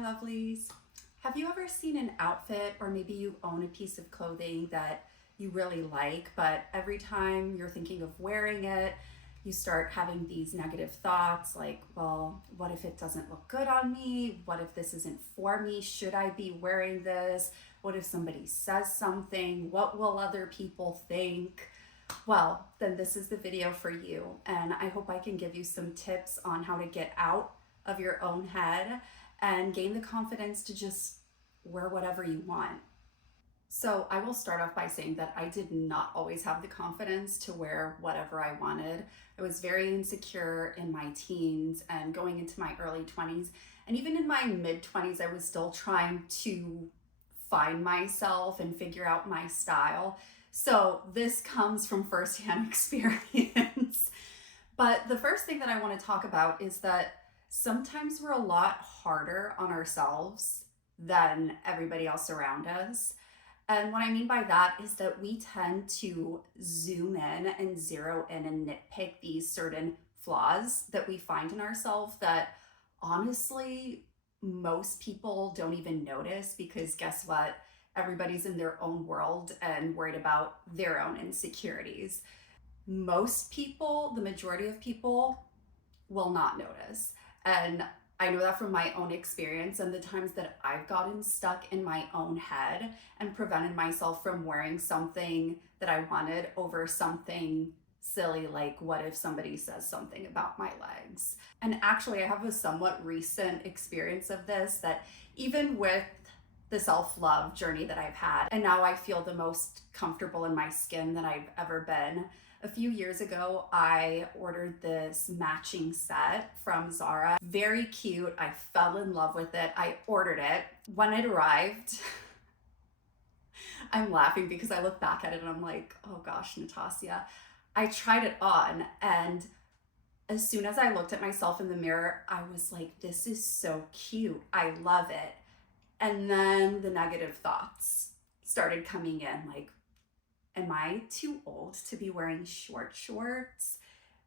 lovelies. Have you ever seen an outfit, or maybe you own a piece of clothing that you really like, but every time you're thinking of wearing it, you start having these negative thoughts like, well, what if it doesn't look good on me? What if this isn't for me? Should I be wearing this? What if somebody says something? What will other people think? Well, then this is the video for you, and I hope I can give you some tips on how to get out of your own head and gain the confidence to just wear whatever you want. So I will start off by saying that I did not always have the confidence to wear whatever I wanted. I was very insecure in my teens and going into my early 20s. And even in my mid 20s, I was still trying to find myself and figure out my style. So this comes from firsthand experience. But the first thing that I want to talk about is that sometimes we're a lot harder on ourselves than everybody else around us. And what I mean by that is that we tend to zoom in and zero in and nitpick these certain flaws that we find in ourselves that honestly, most people don't even notice, because guess what? Everybody's in their own world and worried about their own insecurities. Most people, the majority of people, will not notice. And I know that from my own experience and the times that I've gotten stuck in my own head and prevented myself from wearing something that I wanted over something silly like, what if somebody says something about my legs? And actually, I have a somewhat recent experience of this, that even with the self-love journey that I've had, and now I feel the most comfortable in my skin that I've ever been. A few years ago, I ordered this matching set from Zara. Very cute. I fell in love with it. I ordered it. When it arrived, I'm laughing because I look back at it and I'm like, oh gosh, Natassia. I tried it on, and as soon as I looked at myself in the mirror, I was like, this is so cute. I love it. And then the negative thoughts started coming in, like, am I too old to be wearing short shorts?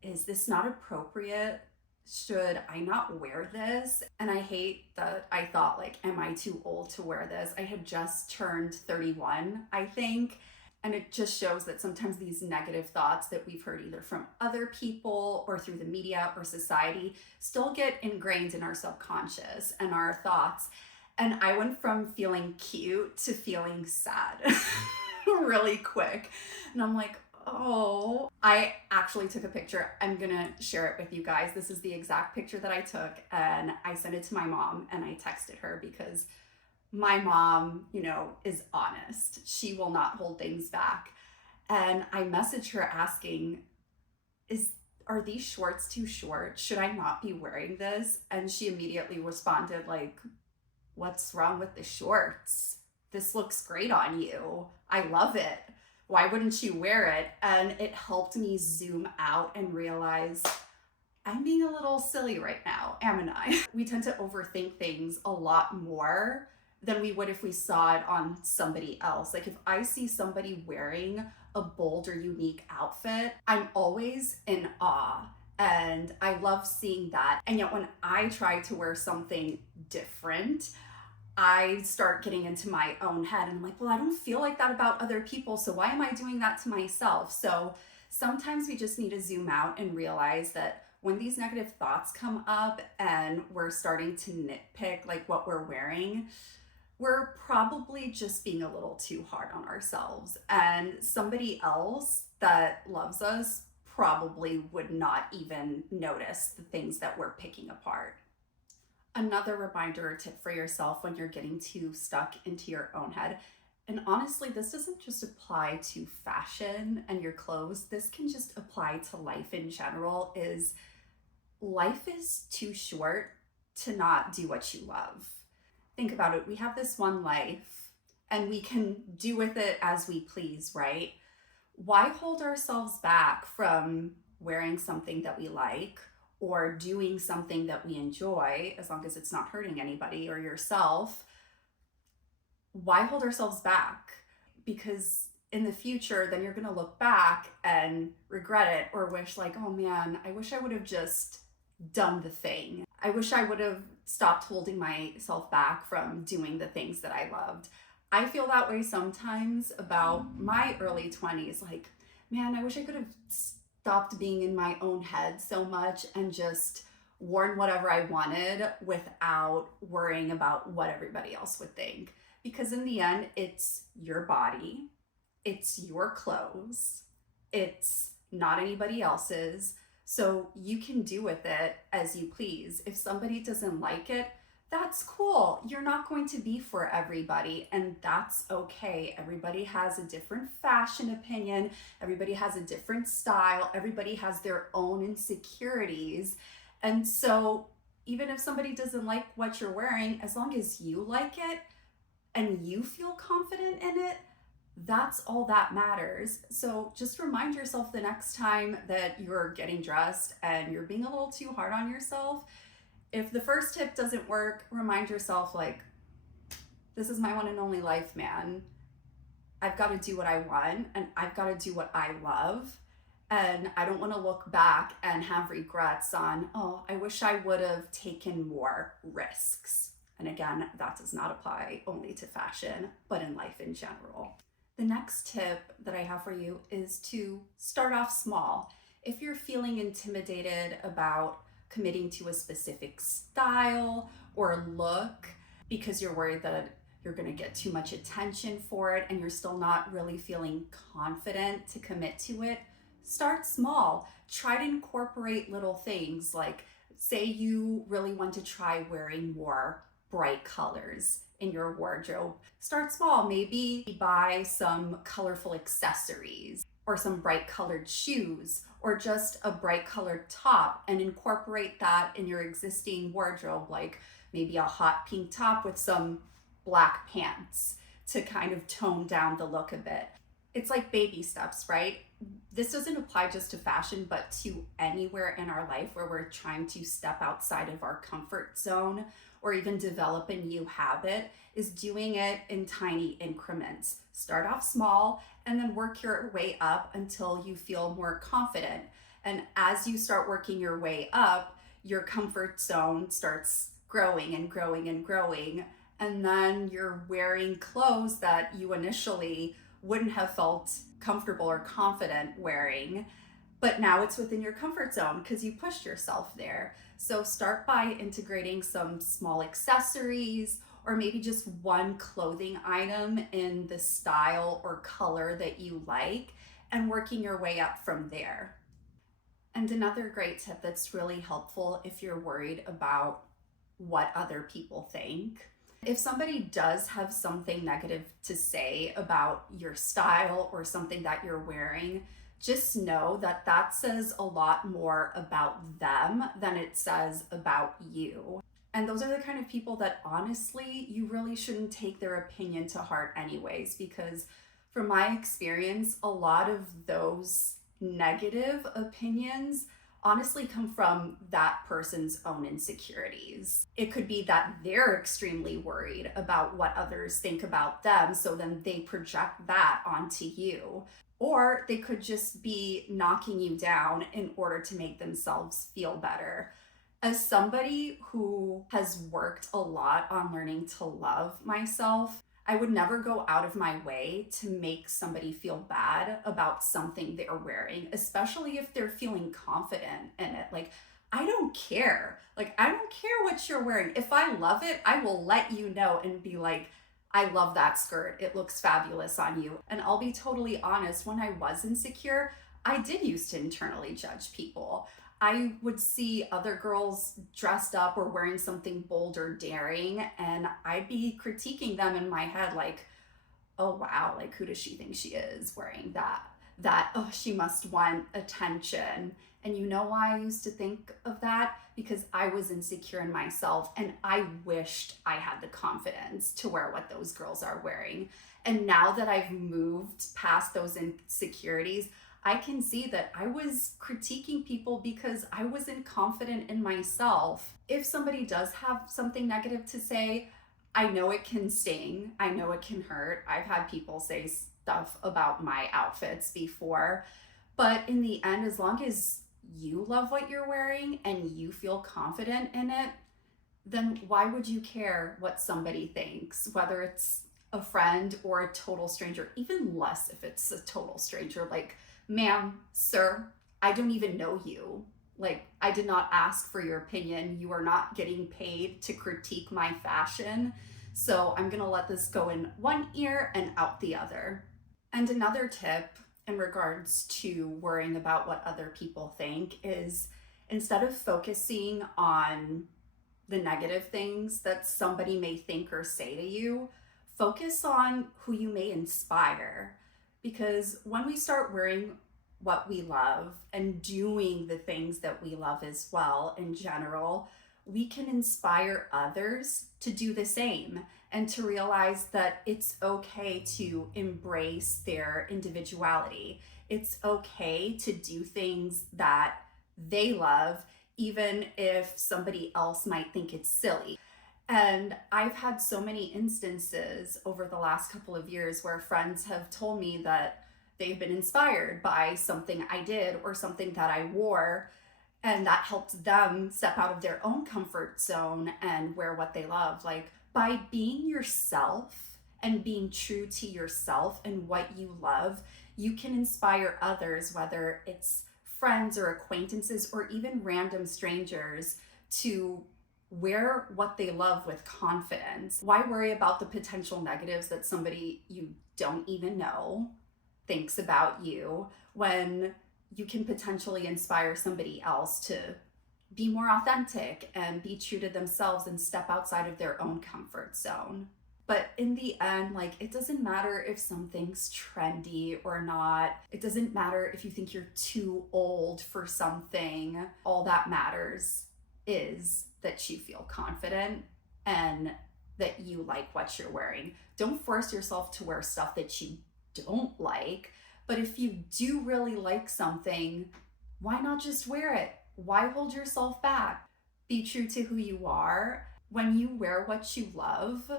Is this not appropriate? Should I not wear this? And I hate that I thought, like, am I too old to wear this? I had just turned 31, I think. And it just shows that sometimes these negative thoughts that we've heard either from other people or through the media or society still get ingrained in our subconscious and our thoughts. And I went from feeling cute to feeling sad really quick. And I'm like, oh, I actually took a picture. I'm gonna share it with you guys. This is the exact picture that I took, and I sent it to my mom and I texted her because my mom, is honest. She will not hold things back. And I messaged her asking, are these shorts too short? Should I not be wearing this? And she immediately responded like, what's wrong with the shorts? This looks great on you. I love it. Why wouldn't you wear it? And it helped me zoom out and realize I'm being a little silly right now, am I? We tend to overthink things a lot more than we would if we saw it on somebody else. Like if I see somebody wearing a bold or unique outfit, I'm always in awe. And I love seeing that. And yet when I try to wear something different, I start getting into my own head and I'm like, well, I don't feel like that about other people, so why am I doing that to myself? So sometimes we just need to zoom out and realize that when these negative thoughts come up and we're starting to nitpick like what we're wearing, we're probably just being a little too hard on ourselves. And somebody else that loves us probably would not even notice the things that we're picking apart. Another reminder or tip for yourself when you're getting too stuck into your own head, and honestly, this doesn't just apply to fashion and your clothes, this can just apply to life in general, is life is too short to not do what you love. Think about it. We have this one life and we can do with it as we please, right? Why hold ourselves back from wearing something that we like or doing something that we enjoy, as long as it's not hurting anybody or yourself? Why hold ourselves back? Because in the future, then you're going to look back and regret it or wish like, oh man, I wish I would have just done the thing. I wish I would have stopped holding myself back from doing the things that I loved. I feel that way sometimes about my early 20s. Like, man, I wish I could have stopped being in my own head so much and just worn whatever I wanted without worrying about what everybody else would think. Because in the end, it's your body, it's your clothes, it's not anybody else's. So you can do with it as you please. If somebody doesn't like it, that's cool. You're not going to be for everybody, and that's okay. Everybody has a different fashion opinion, everybody has a different style, everybody has their own insecurities. And so, even if somebody doesn't like what you're wearing, as long as you like it and you feel confident in it, that's all that matters. So just remind yourself the next time that you're getting dressed and you're being a little too hard on yourself. If the first tip doesn't work, remind yourself, like, this is my one and only life, man. I've got to do what I want and I've got to do what I love. And I don't want to look back and have regrets on, oh, I wish I would have taken more risks. And again, that does not apply only to fashion, but in life in general. The next tip that I have for you is to start off small. If you're feeling intimidated about committing to a specific style or look because you're worried that you're going to get too much attention for it and you're still not really feeling confident to commit to it, start small. Try to incorporate little things, like, say you really want to try wearing more bright colors in your wardrobe. Start small. Maybe buy some colorful accessories or some bright colored shoes or just a bright colored top and incorporate that in your existing wardrobe, like maybe a hot pink top with some black pants to kind of tone down the look a bit. It's like baby steps, right? This doesn't apply just to fashion, but to anywhere in our life where we're trying to step outside of our comfort zone or even develop a new habit, is doing it in tiny increments. Start off small and then work your way up until you feel more confident. And as you start working your way up, your comfort zone starts growing and growing and growing. And then you're wearing clothes that you initially wouldn't have felt comfortable or confident wearing, but now it's within your comfort zone because you pushed yourself there. So start by integrating some small accessories or maybe just one clothing item in the style or color that you like and working your way up from there. And another great tip that's really helpful if you're worried about what other people think: if somebody does have something negative to say about your style or something that you're wearing, just know that that says a lot more about them than it says about you. And those are the kind of people that honestly, you really shouldn't take their opinion to heart anyways, because from my experience, a lot of those negative opinions honestly come from that person's own insecurities. It could be that they're extremely worried about what others think about them, so then they project that onto you. Or they could just be knocking you down in order to make themselves feel better. As somebody who has worked a lot on learning to love myself, I would never go out of my way to make somebody feel bad about something they're wearing, especially if they're feeling confident in it. Like, I don't care. I don't care what you're wearing. If I love it, I will let you know and be like, I love that skirt. It looks fabulous on you. And I'll be totally honest, when I was insecure, I did used to internally judge people. I would see other girls dressed up or wearing something bold or daring, and I'd be critiquing them in my head like, oh wow, like, who does she think she is wearing that, oh, she must want attention. And you know why I used to think of that? Because I was insecure in myself and I wished I had the confidence to wear what those girls are wearing. And now that I've moved past those insecurities, I can see that I was critiquing people because I wasn't confident in myself. If somebody does have something negative to say, I know it can sting. I know it can hurt. I've had people say stuff about my outfits before. But in the end, as long as you love what you're wearing and you feel confident in it, then why would you care what somebody thinks, whether it's a friend or a total stranger, even less if it's a total stranger. Like, ma'am, sir, I don't even know you. Like, I did not ask for your opinion. You are not getting paid to critique my fashion. So I'm gonna let this go in one ear and out the other. And another tip in regards to worrying about what other people think is, instead of focusing on the negative things that somebody may think or say to you, focus on who you may inspire. Because when we start wearing what we love and doing the things that we love as well in general, we can inspire others to do the same and to realize that it's okay to embrace their individuality. It's okay to do things that they love, even if somebody else might think it's silly. And I've had so many instances over the last couple of years where friends have told me that they've been inspired by something I did or something that I wore, and that helped them step out of their own comfort zone and wear what they love. Like, by being yourself and being true to yourself and what you love, you can inspire others, whether it's friends or acquaintances or even random strangers, to wear what they love with confidence. Why worry about the potential negatives that somebody you don't even know thinks about you when you can potentially inspire somebody else to be more authentic and be true to themselves and step outside of their own comfort zone? But in the end, like, it doesn't matter if something's trendy or not. It doesn't matter if you think you're too old for something. All that matters is that you feel confident and that you like what you're wearing. Don't force yourself to wear stuff that you don't like. But if you do really like something, why not just wear it? Why hold yourself back? Be true to who you are. When you wear what you love,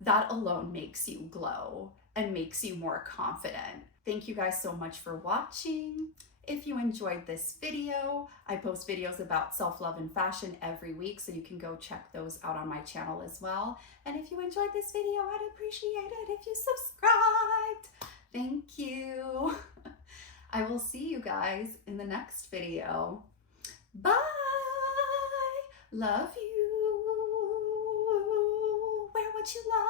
that alone makes you glow and makes you more confident. Thank you guys so much for watching. If you enjoyed this video, I post videos about self-love and fashion every week, so you can go check those out on my channel as well. And if you enjoyed this video, I'd appreciate it if you subscribed. Thank you. I will see you guys in the next video. Bye. Love you. Wear what you love.